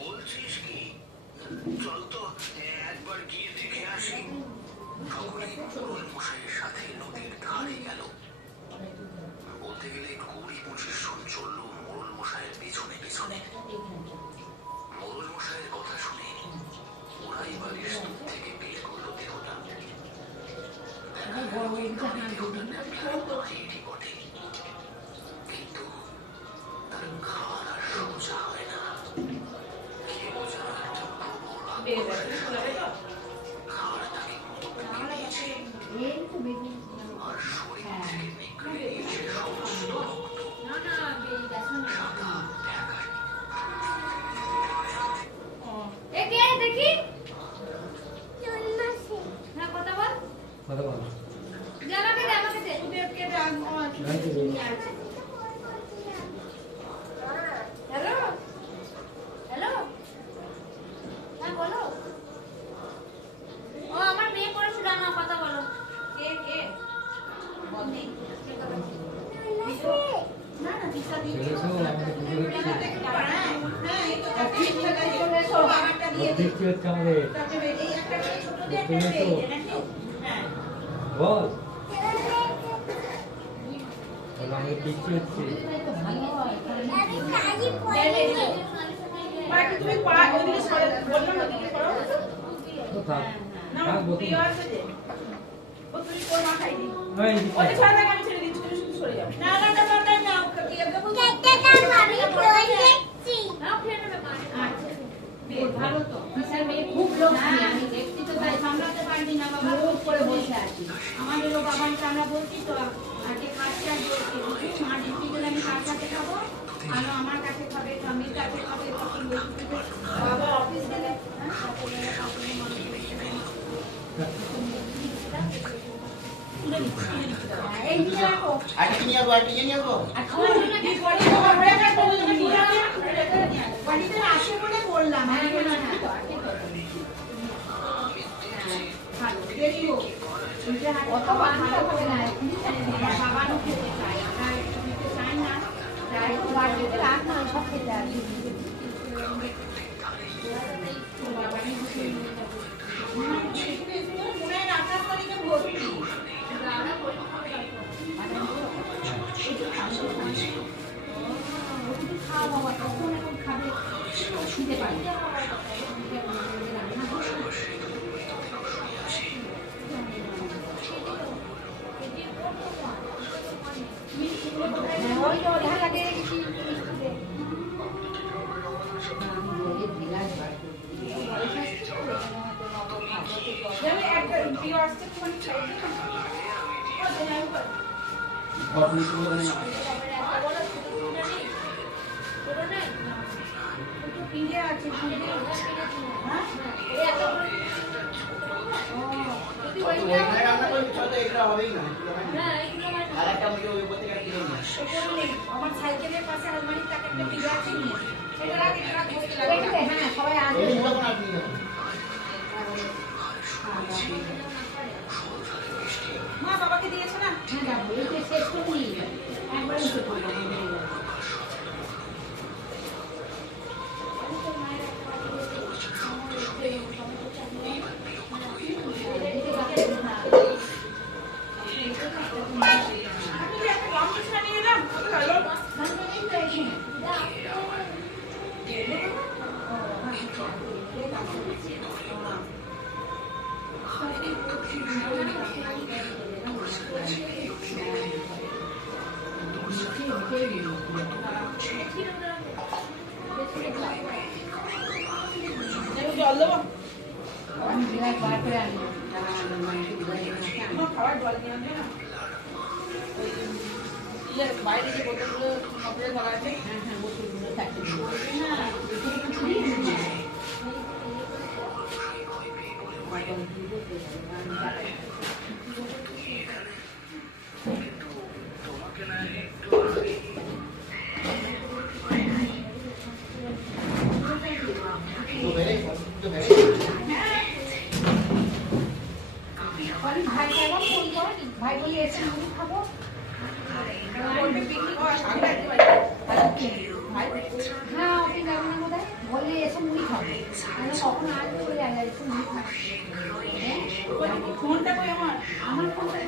বলছিস কি? চল তো একবার গিয়ে দেখে আসি। সকলেই মোড়ল মশাইয়ের সাথে নদীর ধারে গেল। বলতে গেলে ২০-২৫ জন চলল মোড়ল মশাইয়ের পেছনে পেছনে। মোড়ল মশাইয়ের কথা শুনে ওরাই বাড়ির স্তূপ থেকে বের করলো দেহটা। বটে, কিন্তু তার খাওয়ার আর সোজা হয় না। কেউ যেন একটা প্রবল খাওয়ার তাকে নিয়েছে আর শরীর থেকে নিকড়ে নিয়েছে সমস্ত রক্ত। সাদা দেখি কথা বল আমাকে দে হ্যালো হ্যালো, হ্যাঁ বলো। ও আমার মেয়ে পড়েছিল না, কথা বলো। কে কে বলনি না না দিশা দি বল আমি পিছিয়ে হচ্ছে তুমি পা ওদিকে সরে বললাম ওদিকে করো না প্রিয় আছে যে ও তুমি কোন মাথায় দি ওই সরে থাক, আমি ছেড়ে দিচ্ছি, তুমি শুধু সরে যাও। না না না না না কি হবে বলতে আমি বলে দেখছি না ফেলে দেবে। আচ্ছা ভালো তো বিশাল মেয়ে খুব লোক নিয়ে আমি দেখছি তো তাই সামলাতে পারবি না বাবা, খুব করে বসে আছি। আমাদের লোক বাবাকে আমরা বলছি তো আজকে কাজটা বলছি মা ডিউটি গেলে আমি কার কাছে খাবো, আর আমার কাছে খাবে, স্বামীর কাছে খাবে, তখন বলছি বাবা অফিস গেলে এই নিয়ে রাখো আর কি নিয়ে আসবো, আর কি নিয়ে আসবো আর তোমার জন্য কি পড়ি তোমার বড় একটা বলে নিয়ে বাড়িতে আসে বলে বললাম। হ্যাঁ না না ভালো দেখো কত বাংলা হবে না, বাবারও খেতে চাই, আমরা খেতে চাই না, যাই হোক বাড়িতে রাখ না সব খেতে আসি। মনে হয় 28 তারিখে ভর্তি খাওয়া বাবা তখন এখন খাবে শুনতে পারি। আমার সাইকেলের পাশে আলমারির টাকা একটা বিল আছে নিয়ে এটা রাখি হ্যাঁ সবাই আসবে মা বাবাকে দিয়েছে না। হ্যাঁ যাবো এই শেষ করে নিয়ে একবার উঠে পড়লাম জল দেবো বার করে আনি খাবার জল নিয়ে আনবে না, বাইরে যে বোতলগুলো নকলে ধরা আছে হ্যাঁ হ্যাঁ বোতলগুলো থাকতে তোমাকে না একটু ভাই কেমন ফোন কর, ভাই বলি এসে খাবো বলবে ভাই হ্যাঁ আপনি যাবেন না কোথায় বললে এসে মুড়ি খাবো তাহলে কখন আসবে বলে একটু মুড়ি খাবো ফোনটা কই আমার আমার ফোনটা